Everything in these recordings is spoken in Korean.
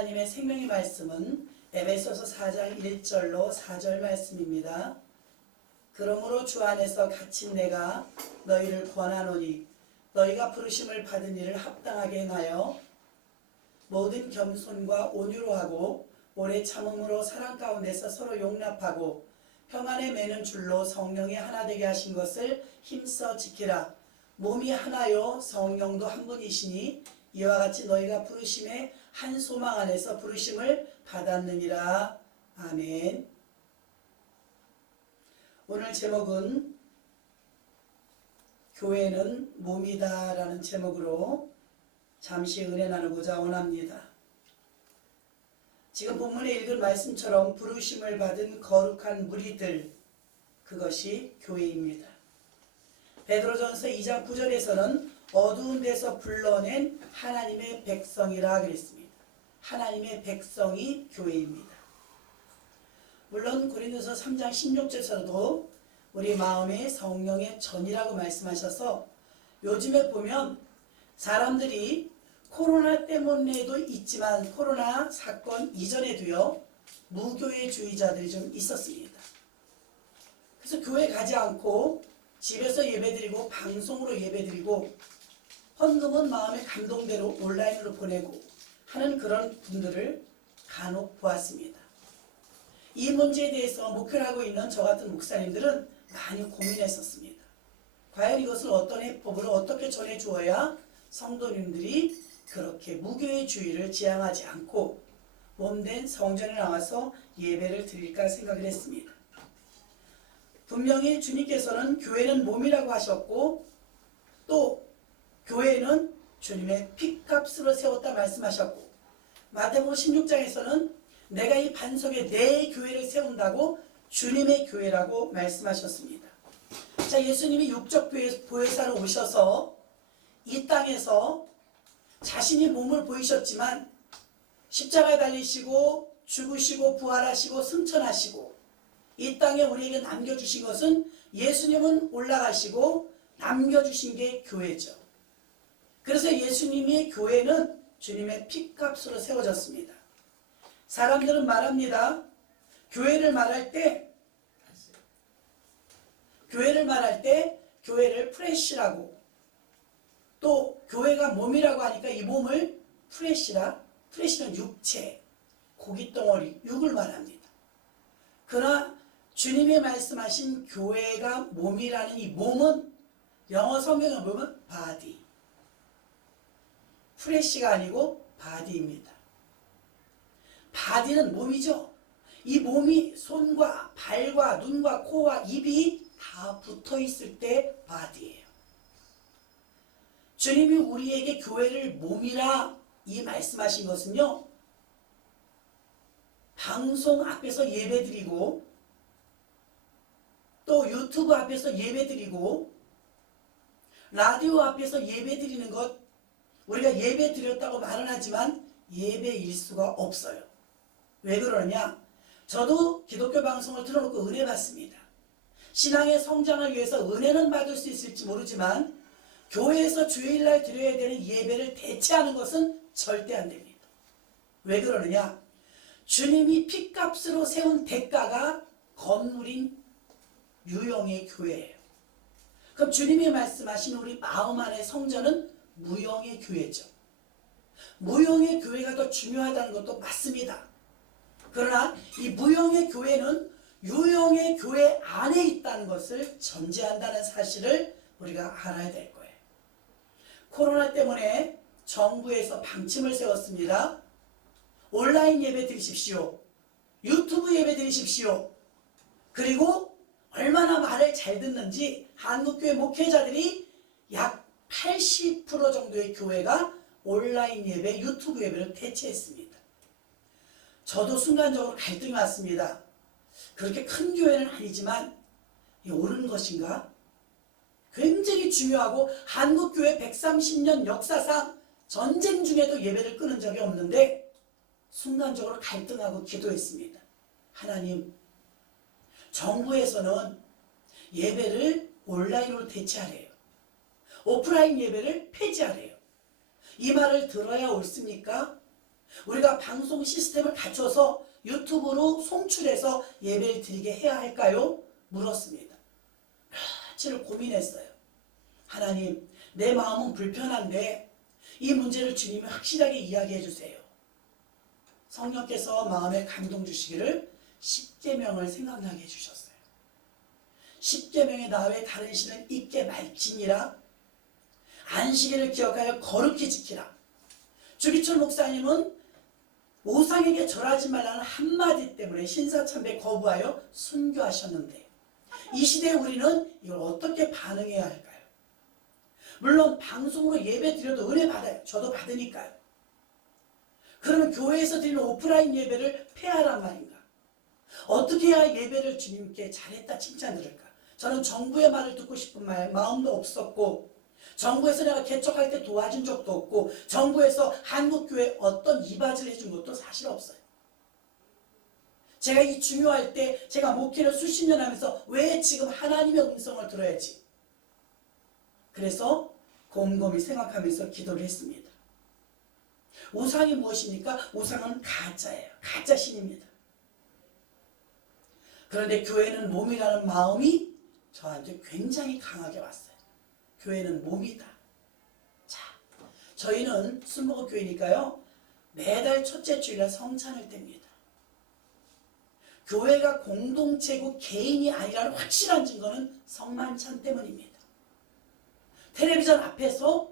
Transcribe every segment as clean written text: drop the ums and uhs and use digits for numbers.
하나님의 생명의 말씀은 에베소서 4장 1절로 4절 말씀입니다. 그러므로 주 안에서 갇힌 내가 너희를 권하노니 너희가 부르심을 받은 일을 합당하게 행하여 모든 겸손과 온유로 하고 오래 참음으로 사랑 가운데서 서로 용납하고 평안에 매는 줄로 성령이 하나 되게 하신 것을 힘써 지키라. 몸이 하나요 성령도 한 분이시니 이와 같이 너희가 부르심의 한 소망 안에서 부르심을 받았느니라. 아멘. 오늘 제목은 교회는 몸이다 라는 제목으로 잠시 은혜 나누고자 원합니다. 지금 본문에 읽은 말씀처럼 부르심을 받은 거룩한 무리들, 그것이 교회입니다. 베드로전서 2장 9절에서는 어두운 데서 불러낸 하나님의 백성이라 그랬습니다. 하나님의 백성이 교회입니다. 물론 고린도서 3장 16절에서도 우리 마음에 성령의 전이라고 말씀하셔서 요즘에 보면 사람들이 코로나 때문에도 있지만 코로나 사건 이전에도요 무교회주의자들이 좀 있었습니다. 그래서 교회 가지 않고 집에서 예배드리고 방송으로 예배드리고 헌금은 마음의 감동대로 온라인으로 보내고 하는 그런 분들을 간혹 보았습니다. 이 문제에 대해서 목회를 하고 있는 저 같은 목사님들은 많이 고민했었습니다. 과연 이것을 어떤 해법으로 어떻게 전해주어야 성도님들이 그렇게 무교회주의를 지향하지 않고 몸된 성전에 나와서 예배를 드릴까 생각을 했습니다. 분명히 주님께서는 교회는 몸이라고 하셨고 또 교회는 주님의 핏값으로 세웠다 말씀하셨고 마태복음 16장에서는 내가 이 반석에 내 교회를 세운다고 주님의 교회라고 말씀하셨습니다. 자, 예수님이 육적 보혜사로 오셔서 이 땅에서 자신이 몸을 보이셨지만 십자가에 달리시고 죽으시고 부활하시고 승천하시고 이 땅에 우리에게 남겨주신 것은 예수님은 올라가시고 남겨주신 게 교회죠. 그래서 예수님의 교회는 주님의 핏값으로 세워졌습니다. 사람들은 말합니다. 교회를 말할 때 교회를 플래시라고 또 교회가 몸이라고 하니까 이 몸을 플래시는 육체, 고깃덩어리, 육을 말합니다. 그러나 주님이 말씀하신 교회가 몸이라는 이 몸은 영어 성경에 보면 body, 플래시가 아니고 body입니다. 바디는 몸이죠. 이 몸이 손과 발과 눈과 코와 입이 다 붙어 있을 때 바디예요. 주님이 우리에게 교회를 몸이라 이 말씀하신 것은요. 방송 앞에서 예배드리고 또 유튜브 앞에서 예배드리고 라디오 앞에서 예배드리는 것 우리가 예배드렸다고 말은 하지만 예배일 수가 없어요. 왜 그러냐? 저도 기독교 방송을 틀어놓고 은혜 받습니다. 신앙의 성장을 위해서 은혜는 받을 수 있을지 모르지만 교회에서 주일날 드려야 되는 예배를 대체하는 것은 절대 안 됩니다. 왜 그러느냐? 주님이 핏값으로 세운 대가가 건물인 유형의 교회예요. 그럼 주님이 말씀하신 우리 마음 안의 성전은 무형의 교회죠. 무형의 교회가 더 중요하다는 것도 맞습니다. 그러나 이 무형의 교회는 유형의 교회 안에 있다는 것을 전제한다는 사실을 우리가 알아야 될 거예요. 코로나 때문에 정부에서 방침을 세웠습니다. 온라인 예배 드리십시오. 유튜브 예배 드리십시오. 그리고 얼마나 말을 잘 듣는지 한국교회 목회자들이 약 80% 정도의 교회가 온라인 예배, 유튜브 예배를 대체했습니다. 저도 순간적으로 갈등이 왔습니다. 그렇게 큰 교회는 아니지만 이 옳은 것인가? 굉장히 중요하고 한국교회 130년 역사상 전쟁 중에도 예배를 끊은 적이 없는데 순간적으로 갈등하고 기도했습니다. 하나님, 정부에서는 예배를 온라인으로 대체하래요. 오프라인 예배를 폐지하래요. 이 말을 들어야 옳습니까? 우리가 방송 시스템을 갖춰서 유튜브로 송출해서 예배를 드리게 해야 할까요? 물었습니다. 며칠을 고민했어요. 하나님, 내 마음은 불편한데 이 문제를 주님이 확실하게 이야기해 주세요. 성령께서 마음에 감동 주시기를 십계명을 생각나게 해주셨어요. 십계명의 나 외 다른 신은 잊게 말지니라. 안식일을 기억하여 거룩히 지키라. 주기철 목사님은 우상에게 절하지 말라는 한마디 때문에 신사참배 거부하여 순교하셨는데 이 시대에 우리는 이걸 어떻게 반응해야 할까요? 물론 방송으로 예배 드려도 은혜 받아요. 저도 받으니까요. 그러면 교회에서 드리는 오프라인 예배를 폐하란 말인가? 어떻게 해야 예배를 주님께 잘했다 칭찬 들을까? 저는 정부의 말을 듣고 싶은 마음도 없었고, 정부에서 내가 개척할 때 도와준 적도 없고, 정부에서 한국교회 어떤 이바지를 해준 것도 사실 없어요. 제가 이 중요할 때 제가 목회를 수십 년 하면서 왜 지금 하나님의 음성을 들어야지? 그래서 곰곰이 생각하면서 기도를 했습니다. 우상이 무엇입니까? 우상은 가짜예요. 가짜 신입니다. 그런데 교회는 몸이라는 마음이 저한테 굉장히 강하게 왔어요. 교회는 몸이다. 자, 저희는 순복음교회니까요. 매달 첫째 주일날 성찬을 뗍니다. 교회가 공동체고 개인이 아니라는 확실한 증거는 성만찬 때문입니다. 텔레비전 앞에서,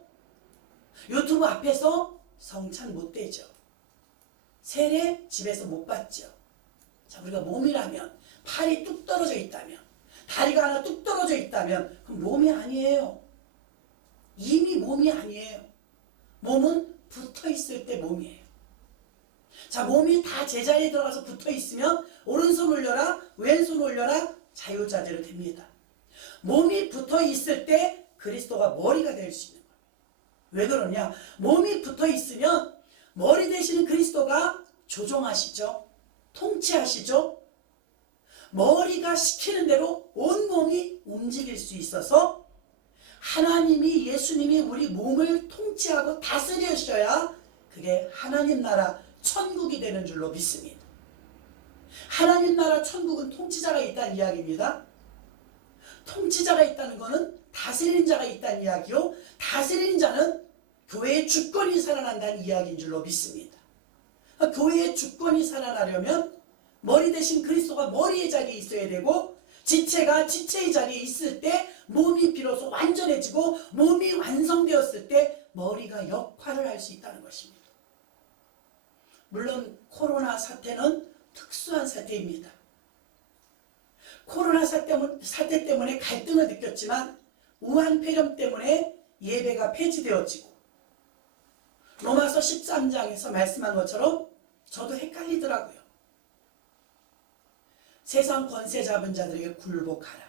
유튜브 앞에서 성찬 못 되죠. 세례 집에서 못 받죠. 자, 우리가 몸이라면, 팔이 뚝 떨어져 있다면, 다리가 하나 뚝 떨어져 있다면 그럼 몸이 아니에요. 이미 몸이 아니에요. 몸은 붙어 있을 때 몸이에요. 자, 몸이 다 제자리에 들어가서 붙어 있으면 오른손 올려라, 왼손 올려라, 자유자재로 됩니다. 몸이 붙어 있을 때 그리스도가 머리가 될 수 있는 거예요. 왜 그러냐? 몸이 붙어 있으면 머리 되시는 그리스도가 조종하시죠. 통치하시죠. 머리가 시키는 대로 온 몸이 움직일 수 있어서 하나님이, 예수님이 우리 몸을 통치하고 다스리셔야 그게 하나님 나라 천국이 되는 줄로 믿습니다. 하나님 나라 천국은 통치자가 있다는 이야기입니다. 통치자가 있다는 것은 다스리는 자가 있다는 이야기요. 다스리는 자는 교회의 주권이 살아난다는 이야기인 줄로 믿습니다. 교회의 주권이 살아나려면 머리 대신 그리스도가 머리의 자리에 있어야 되고, 지체가 지체의 자리에 있을 때 몸이 비로소 완전해지고, 몸이 완성되었을 때 머리가 역할을 할 수 있다는 것입니다. 물론 코로나 사태는 특수한 사태입니다. 코로나 사태 때문에 갈등을 느꼈지만 우한 폐렴 때문에 예배가 폐지되어지고, 로마서 13장에서 말씀한 것처럼 저도 헷갈리더라고요. 세상 권세 잡은 자들에게 굴복하라.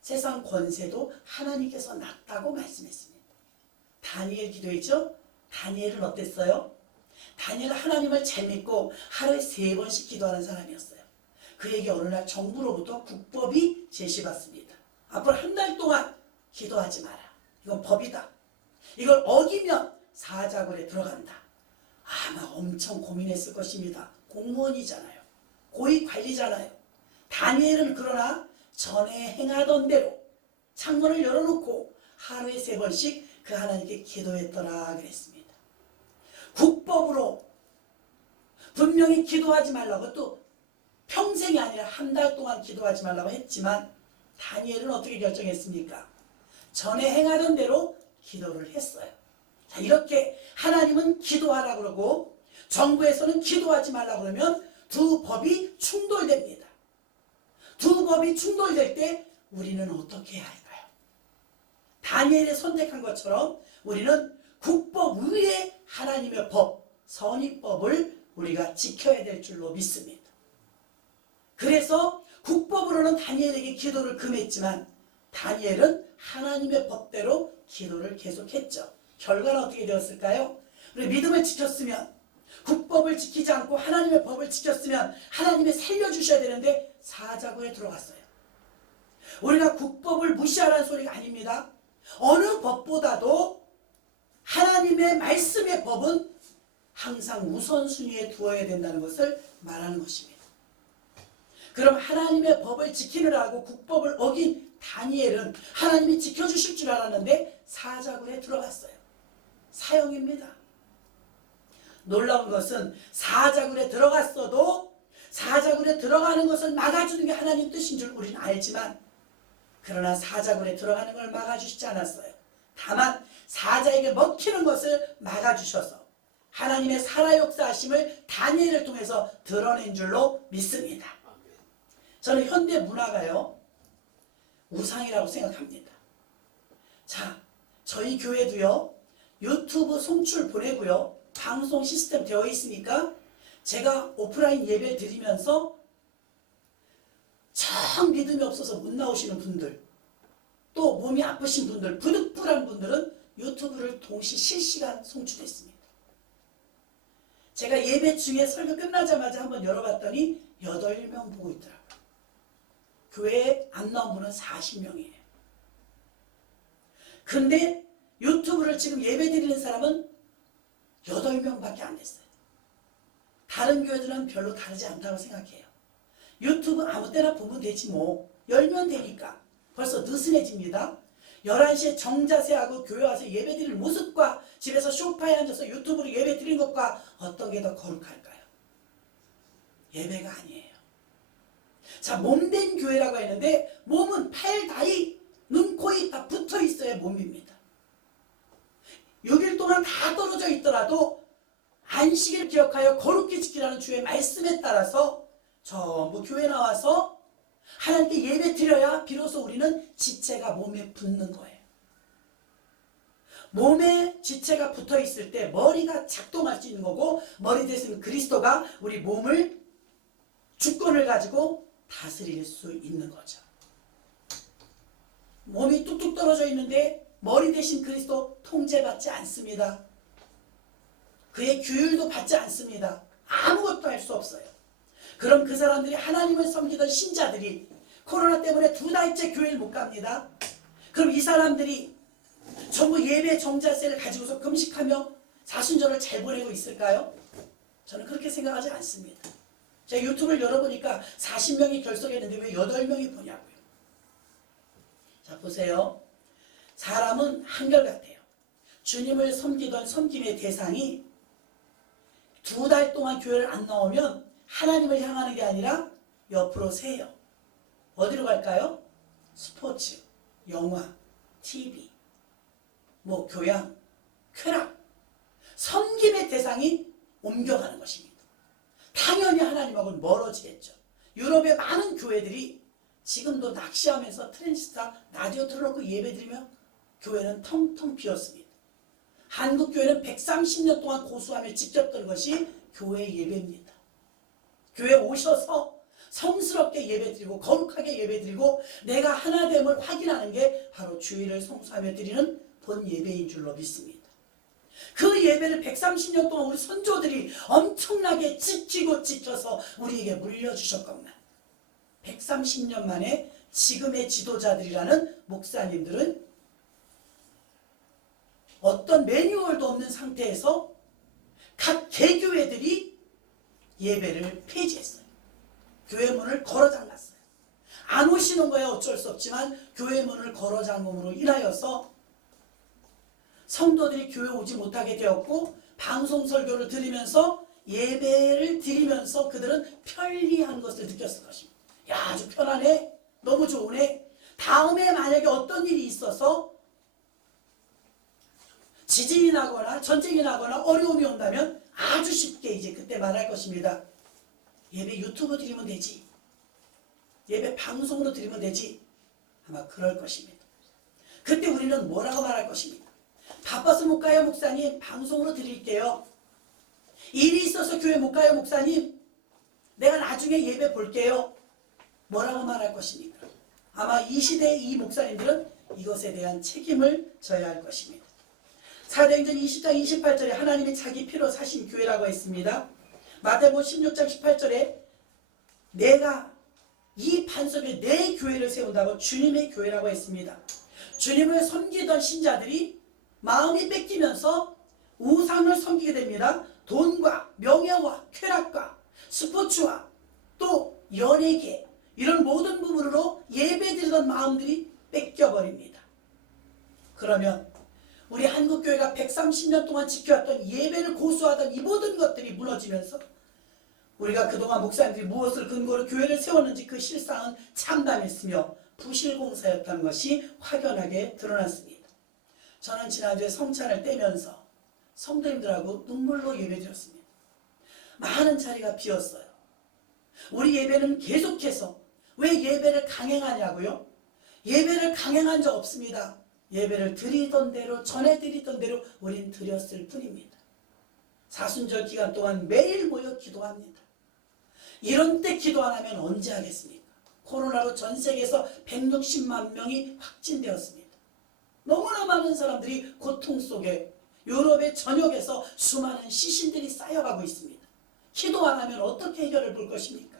세상 권세도 하나님께서 낫다고 말씀했습니다. 다니엘 기도했죠? 다니엘은 어땠어요? 다니엘은 하나님을 잘 믿고 하루에 3번씩 기도하는 사람이었어요. 그에게 어느 날 정부로부터 국법이 제시받습니다. 앞으로 한 달 동안 기도하지 마라. 이건 법이다. 이걸 어기면 사자굴에 들어간다. 아마 엄청 고민했을 것입니다. 공무원이잖아요. 고위 관리잖아요. 다니엘은 그러나 전에 행하던 대로 창문을 열어놓고 하루에 3번씩 그 하나님께 기도했더라 그랬습니다. 국법으로 분명히 기도하지 말라고, 또 평생이 아니라 한 달 동안 기도하지 말라고 했지만 다니엘은 어떻게 결정했습니까? 전에 행하던 대로 기도를 했어요. 자, 이렇게 하나님은 기도하라고 그러고 정부에서는 기도하지 말라고 그러면 두 법이 충돌됩니다. 두 법이 충돌될 때 우리는 어떻게 해야 할까요? 다니엘이 선택한 것처럼 우리는 국법 위에 하나님의 법, 선입법을 우리가 지켜야 될 줄로 믿습니다. 그래서 국법으로는 다니엘에게 기도를 금했지만 다니엘은 하나님의 법대로 기도를 계속했죠. 결과는 어떻게 되었을까요? 우리 믿음을 지켰으면, 국법을 지키지 않고 하나님의 법을 지켰으면 하나님이 살려주셔야 되는데 사자굴에 들어갔어요. 우리가 국법을 무시하라는 소리가 아닙니다. 어느 법보다도 하나님의 말씀의 법은 항상 우선순위에 두어야 된다는 것을 말하는 것입니다. 그럼 하나님의 법을 지키느라고 국법을 어긴 다니엘은 하나님이 지켜주실 줄 알았는데 사자굴에 들어갔어요. 사형입니다. 놀라운 것은 사자굴에 들어갔어도 사자굴에 들어가는 것을 막아주는 게 하나님 뜻인 줄 우리는 알지만, 그러나 사자굴에 들어가는 걸 막아주시지 않았어요. 다만 사자에게 먹히는 것을 막아주셔서 하나님의 살아 역사하심을 다니엘을 통해서 드러낸 줄로 믿습니다. 저는 현대 문화가요, 우상이라고 생각합니다. 자, 저희 교회도요, 유튜브 송출 보내고요, 방송 시스템 되어 있으니까 제가 오프라인 예배 드리면서 참 믿음이 없어서 못 나오시는 분들, 또 몸이 아프신 분들, 부득불한 분들은 유튜브를 동시 실시간 송출했습니다. 제가 예배 중에 설교 끝나자마자 한번 열어봤더니 8명 보고 있더라고요. 교회에 안 나온 분은 40명이에요. 근데 유튜브를 지금 예배 드리는 사람은 8명밖에 안 됐어요. 다른 교회들은 별로 다르지 않다고 생각해요. 유튜브 아무 때나 보면 되지 뭐. 열면 되니까. 벌써 느슨해집니다. 11시에 정자세하고 교회 와서 예배 드리는 모습과 집에서 소파에 앉아서 유튜브로 예배 드리는 것과 어떤 게 더 거룩할까요? 예배가 아니에요. 자, 몸된 교회라고 했는데 몸은 팔, 다리, 눈, 코, 입 다 붙어 있어야 몸입니다. 6일 동안 다 떨어져 있더라도 안식일 기억하여 거룩히 지키라는 주의 말씀에 따라서 전부 교회 나와서 하나님께 예배 드려야 비로소 우리는 지체가 몸에 붙는 거예요. 몸에 지체가 붙어 있을 때 머리가 작동할 수 있는 거고, 머리 대신 그리스도가 우리 몸을 주권을 가지고 다스릴 수 있는 거죠. 몸이 뚝뚝 떨어져 있는데 머리 대신 그리스도 통제받지 않습니다. 그의 규율도 받지 않습니다. 아무것도 할 수 없어요. 그럼 그 사람들이 하나님을 섬기던 신자들이 코로나 때문에 2달째 교회를 못 갑니다. 그럼 이 사람들이 전부 예배 정자세를 가지고서 금식하며 사순절을 잘 보내고 있을까요? 저는 그렇게 생각하지 않습니다. 제가 유튜브를 열어보니까 40명이 결석했는데 왜 8명이 보냐고요. 자, 보세요. 사람은 한결같아요. 주님을 섬기던 섬김의 대상이 2달 동안 교회를 안 나오면 하나님을 향하는 게 아니라 옆으로 새요. 어디로 갈까요? 스포츠, 영화, TV, 뭐 교양, 쾌락, 섬김의 대상이 옮겨가는 것입니다. 당연히 하나님하고는 멀어지겠죠. 유럽의 많은 교회들이 지금도 낚시하면서 트랜지스타 라디오 틀어놓고 예배드리며 교회는 텅텅 비었습니다. 한국 교회는 130년 동안 고수하며 지켰던 것이 교회 예배입니다. 교회 오셔서 성스럽게 예배드리고 거룩하게 예배드리고 내가 하나됨을 확인하는 게 바로 주일을 성수하며 드리는 본 예배인 줄로 믿습니다. 그 예배를 130년 동안 우리 선조들이 엄청나게 지키고 지켜서 우리에게 물려주셨건만 130년 만에 지금의 지도자들이라는 목사님들은 어떤 매뉴얼도 없는 상태에서 각 개교회들이 예배를 폐지했어요. 교회 문을 걸어 잠갔어요. 안 오시는 거야 어쩔 수 없지만 교회 문을 걸어 잠금으로 인하여서 성도들이 교회 오지 못하게 되었고, 방송 설교를 들으면서 예배를 드리면서 그들은 편리한 것을 느꼈을 것입니다. 야, 아주 편하네, 너무 좋으네. 다음에 만약에 어떤 일이 있어서 지진이 나거나 전쟁이 나거나 어려움이 온다면 아주 쉽게 이제 그때 말할 것입니다. 예배 유튜브 드리면 되지, 예배 방송으로 드리면 되지, 아마 그럴 것입니다. 그때 우리는 뭐라고 말할 것입니까? 바빠서 못 가요 목사님, 방송으로 드릴게요. 일이 있어서 교회 못 가요 목사님, 내가 나중에 예배 볼게요. 뭐라고 말할 것입니까? 아마 이 시대의 이 목사님들은 이것에 대한 책임을 져야 할 것입니다. 사도행전 20장 28절에 하나님이 자기 피로 사신 교회라고 했습니다. 마태복음 16장 18절에 내가 이 반석에 내 교회를 세운다고 주님의 교회라고 했습니다. 주님을 섬기던 신자들이 마음이 뺏기면서 우상을 섬기게 됩니다. 돈과 명예와 쾌락과 스포츠와 또 연예계 이런 모든 부분으로 예배드리던 마음들이 뺏겨버립니다. 그러면 우리 한국교회가 130년 동안 지켜왔던 예배를 고수하던 이 모든 것들이 무너지면서 우리가 그동안 목사님들이 무엇을 근거로 교회를 세웠는지 그 실상은 참담했으며 부실공사였던 것이 확연하게 드러났습니다. 저는 지난주에 성찬을 떼면서 성도님들하고 눈물로 예배드렸습니다. 많은 자리가 비었어요. 우리 예배는 계속해서 왜 예배를 강행하냐고요? 예배를 강행한 적 없습니다. 예배를 드리던 대로 전해드리던 대로 우린 드렸을 뿐입니다. 사순절 기간 동안 매일 모여 기도합니다. 이런 때 기도 안 하면 언제 하겠습니까? 코로나로 전 세계에서 160만 명이 확진되었습니다. 너무나 많은 사람들이 고통 속에 유럽의 전역에서 수많은 시신들이 쌓여가고 있습니다. 기도 안 하면 어떻게 해결을 볼 것입니까?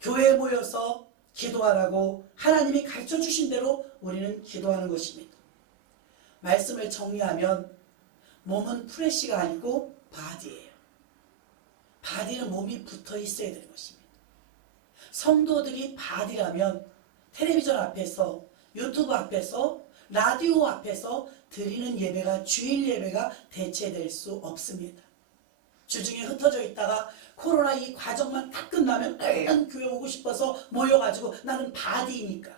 교회에 모여서 기도하라고 하나님이 가르쳐 주신 대로 우리는 기도하는 것입니다. 말씀을 정리하면 몸은 프레시가 아니고 바디예요. 바디는 몸이 붙어 있어야 되는 것입니다. 성도들이 바디라면 텔레비전 앞에서 유튜브 앞에서 라디오 앞에서 드리는 예배가 주일 예배가 대체될 수 없습니다. 주중에 흩어져 있다가 코로나 이 과정만 딱 끝나면 얼른 교회 오고 싶어서 모여가지고 나는 바디이니까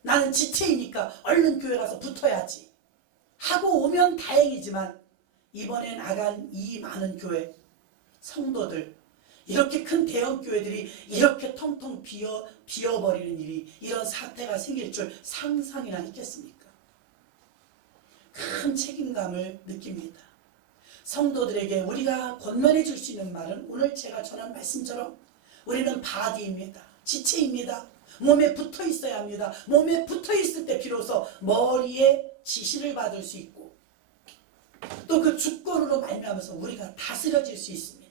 나는 지체이니까 얼른 교회 가서 붙어야지 하고 오면 다행이지만 이번에 나간 이 많은 교회 성도들 이렇게 큰 대형 교회들이 이렇게 텅텅 비어버리는 일이 이런 사태가 생길 줄 상상이나 했겠습니까? 큰 책임감을 느낍니다. 성도들에게 우리가 권면해 줄 수 있는 말은 오늘 제가 전한 말씀처럼 우리는 바디입니다. 지체입니다. 몸에 붙어 있어야 합니다. 몸에 붙어 있을 때 비로소 머리에 지시를 받을 수 있고 또 그 주권으로 말미암아서 우리가 다스려질 수 있습니다.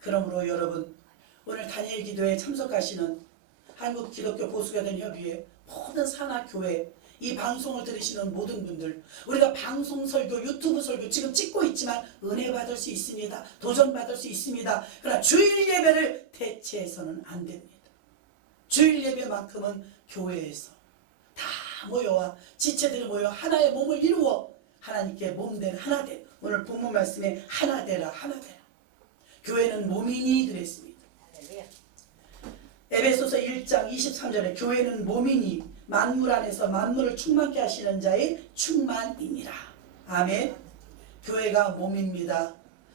그러므로 여러분 오늘 다니엘 기도에 참석하시는 한국 기독교 보수교단 협의회 모든 산하교회 이 방송을 들으시는 모든 분들 우리가 방송 설교 유튜브 설교 지금 찍고 있지만 은혜 받을 수 있습니다. 도전 받을 수 있습니다. 그러나 주일 예배를 대체해서는 안 됩니다. 주일 예배만큼은 교회에서 다 모여와 지체들이 모여 하나의 몸을 이루어 하나님께 몸된 하나됨 오늘 본문 말씀에 하나되라 하나되라 교회는 몸이니 그랬습니다. 에베소서 1장 23절에 교회는 몸이니 만물 안에서 만물을 충만케 하시는 자의 충만이니라. 아멘. 교회가 몸입니다.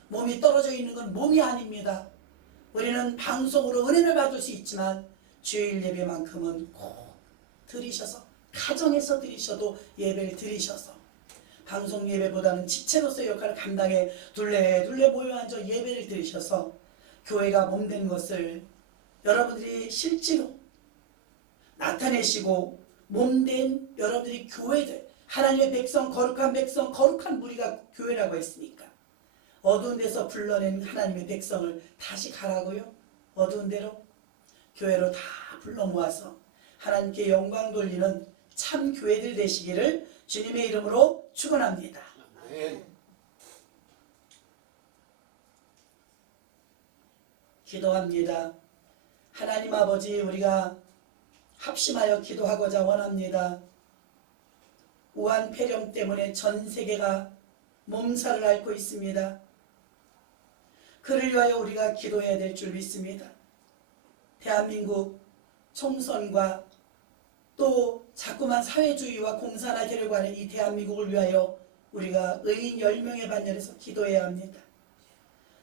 몸이 떨어져 있는 건 몸이 아닙니다. 우리는 방송으로 은혜를 받을 수 있지만 주일 예배만큼은 꼭 들으셔서 가정에서 들으셔도 예배를 들으셔서 방송 예배보다는 지체로서의 역할을 감당해 둘레둘레 모여 앉아 예배를 들으셔서 교회가 몸된 것을 여러분들이 실제로 나타내시고 몸된 여러분들이 교회들 하나님의 백성 거룩한 무리가 교회라고 했으니까 어두운 데서 불러낸 하나님의 백성을 다시 가라고요? 어두운 데로? 교회로 다 불러 모아서 하나님께 영광 돌리는 참 교회들 되시기를 주님의 이름으로 축원합니다. 아멘. 기도합니다. 하나님 아버지 우리가 합심하여 기도하고자 원합니다. 우한 폐렴 때문에 전 세계가 몸살을 앓고 있습니다. 그를 위하여 우리가 기도해야 될 줄 믿습니다. 대한민국 총선과 또 자꾸만 사회주의와 공산화되려고 하는 이 대한민국을 위하여 우리가 의인 10명의 반열에서 기도해야 합니다.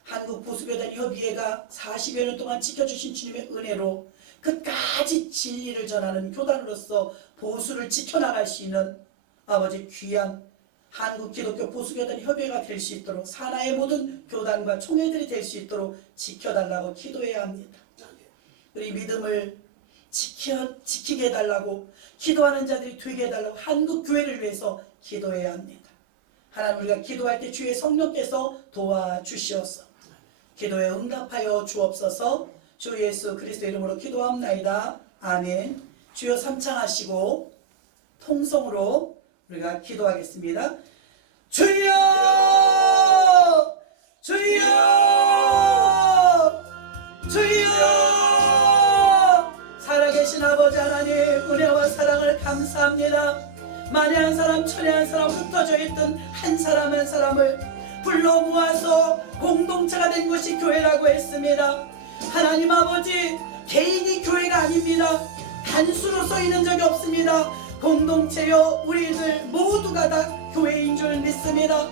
한국보수교단협의회가 40여 년 동안 지켜주신 주님의 은혜로 끝까지 진리를 전하는 교단으로서 보수를 지켜나갈 수 있는 아버지 귀한 한국기독교 보수교단협의회가 될 수 있도록 산하의 모든 교단과 총회들이 될 수 있도록 지켜달라고 기도해야 합니다. 우리 믿음을 지키게 해달라고 기도하는 자들이 되게 해달라고 한국교회를 위해서 기도해야 합니다. 하나님 우리가 기도할 때 주의 성령께서 도와주시옵소서. 기도에 응답하여 주옵소서. 주 예수 그리스도 이름으로 기도합나이다. 아멘. 주여 삼창하시고 통성으로 우리가 기도하겠습니다. 주여 아버지 하나님 은혜와 사랑을 감사합니다. 만에 한 사람 천에 한 사람 흩어져 있던 한 사람 한 사람을 불러 모아서 공동체가 된 것이 교회라고 했습니다. 하나님 아버지 개인이 교회가 아닙니다. 단수로 서 있는 적이 없습니다. 공동체요 우리들 모두가 다 교회인 줄 믿습니다.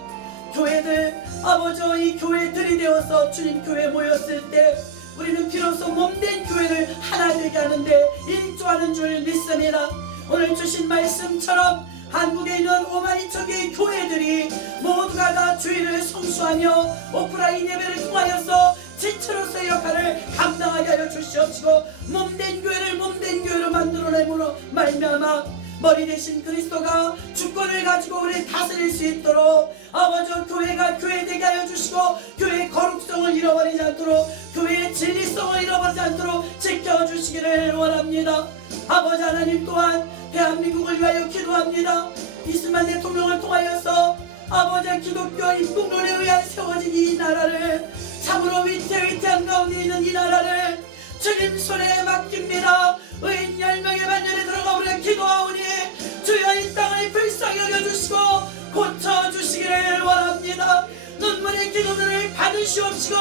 교회들 아버지 이 교회들이 되어서 주님 교회 모였을 때 우리는 비로소 몸된 교회를 하나 되게 하는데 일조하는 줄 믿습니다. 오늘 주신 말씀처럼 한국에 있는 5만 2천 개의 교회들이 모두가 다 주의를 성수하며 오프라인 예배를 통하여서 지체로서의 역할을 감당하게 하여 주시옵시고 몸된 교회를 몸된 교회로 만들어내므로 말미암아 머리 대신 그리스도가 주권을 가지고 우리를 다스릴 수 있도록 아버지 교회가 교회 되게 하여 주시고 교회의 거룩성을 잃어버리지 않도록 교회의 진리성을 잃어버리지 않도록 지켜주시기를 원합니다. 아버지 하나님 또한 대한민국을 위하여 기도합니다. 이승만 대통령을 통하여서 아버지 기독교 입국론에 의한 세워진 이 나라를 참으로 위태위태한 가운데 있는 이 나라를 주님 손에 맡깁니다. 의인 10명의 반열에 들어가 우리가 기도하오니 주여 이 땅을 불쌍히 여겨주시고 고쳐주시기를 원합니다. 눈물의 기도들을 받으시옵시고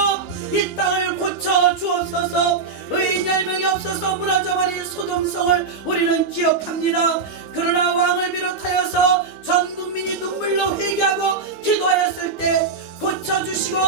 이 땅을 고쳐주옵소서. 의인 10명이 없어서 무너져버린 소돔성을 우리는 기억합니다. 그러나 왕을 비롯하여서 전 국민이 눈물로 회개하고 기도하였을 때 고쳐주시고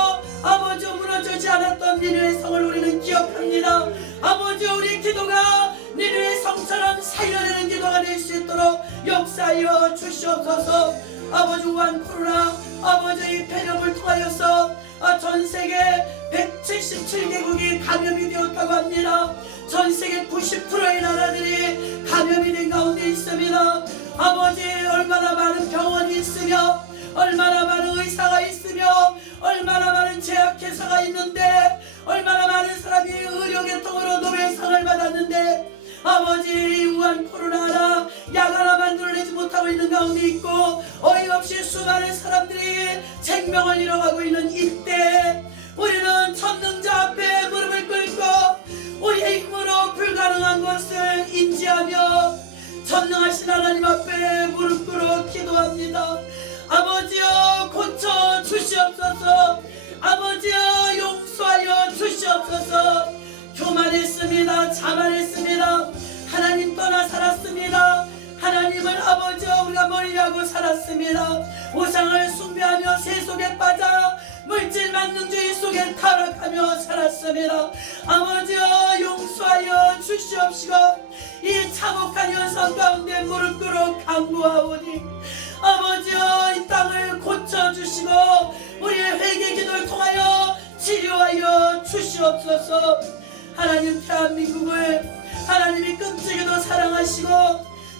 아버지 무너지지 않았던 니느웨 성을 우리는 기억합니다. 아버지 우리의 기도가 니느웨 성처럼 살려내는 기도가 될 수 있도록 역사하여 주시옵소서. 아버지 우한 코로나 아버지의 폐렴을 통하여서 전세계 177개국이 감염이 되었다고 합니다. 전세계 90%의 나라들이 감염이 된 가운데 있습니다. 아버지 얼마나 많은 병원이 있으며 얼마나 많은 의사가 있으며 얼마나 많은 제약회사가 있는데 얼마나 많은 사람이 의료계통으로 노벨상을 받았는데 아버지 우한 코로나라 약 하나 만들어내지 못하고 있는 가운데 있고 어이없이 수많은 사람들이 생명을 잃어가고 있는 이때 우리는 전능자 앞에 무릎을 꿇고 우리의 힘으로 불가능한 것을 인지하며 전능하신 하나님 앞에 무릎 꿇어 기도합니다. 아버지여 고쳐 주시옵소서. 아버지여 용서하여 주시옵소서. 교만했습니다. 자만했습니다. 하나님 떠나 살았습니다. 하나님을 아버지여 우리가 멀리하고 살았습니다. 우상을 숭배하며 세속에 빠져 물질 만능주의 속에 타락하며 살았습니다. 아버지여 용서하여 주시옵시고 이 참혹한 현상 가운데 무릎 꿇어 간구하오니 아버지여 이 땅을 고쳐주시고 우리의 회개 기도를 통하여 치료하여 주시옵소서. 하나님 대한민국을 하나님이 끔찍이도 사랑하시고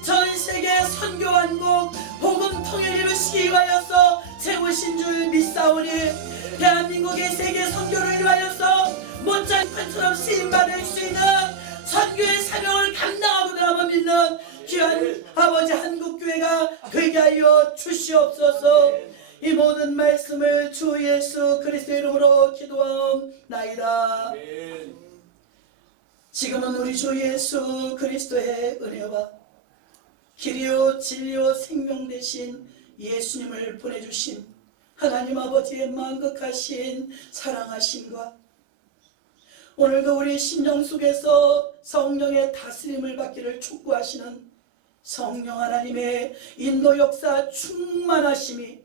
전세계 선교왕국 복음 통일을 이루시기 위하여서 세우신 줄 믿사오니 대한민국의 세계 선교를 위하여서 못지않게처럼 쓰임받을 수 있는 선교의 사명을 감당하고 나만 믿는 귀한 아버지 한국교회가 되게 하여 주시옵소서. 이 모든 말씀을 주 예수 그리스도의 이름으로 기도하옵나이다. 지금은 우리 주 예수 그리스도의 은혜와 길이요 진리요 생명 되신 예수님을 보내주신 하나님 아버지의 만극하신 사랑하심과 오늘도 우리 심령 속에서 성령의 다스림을 받기를 촉구하시는 성령 하나님의 인도 역사 충만하심이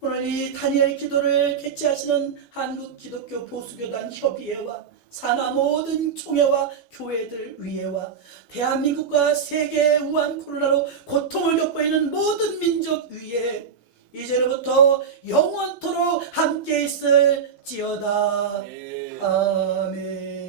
오늘 이 다니엘 기도를 개최하시는 한국기독교 보수교단 협의회와 산하 모든 총회와 교회들 위에와 대한민국과 세계의 우한 코로나로 고통을 겪고 있는 모든 민족 위에 이제로부터 영원토록 함께 있을지어다. 아멘.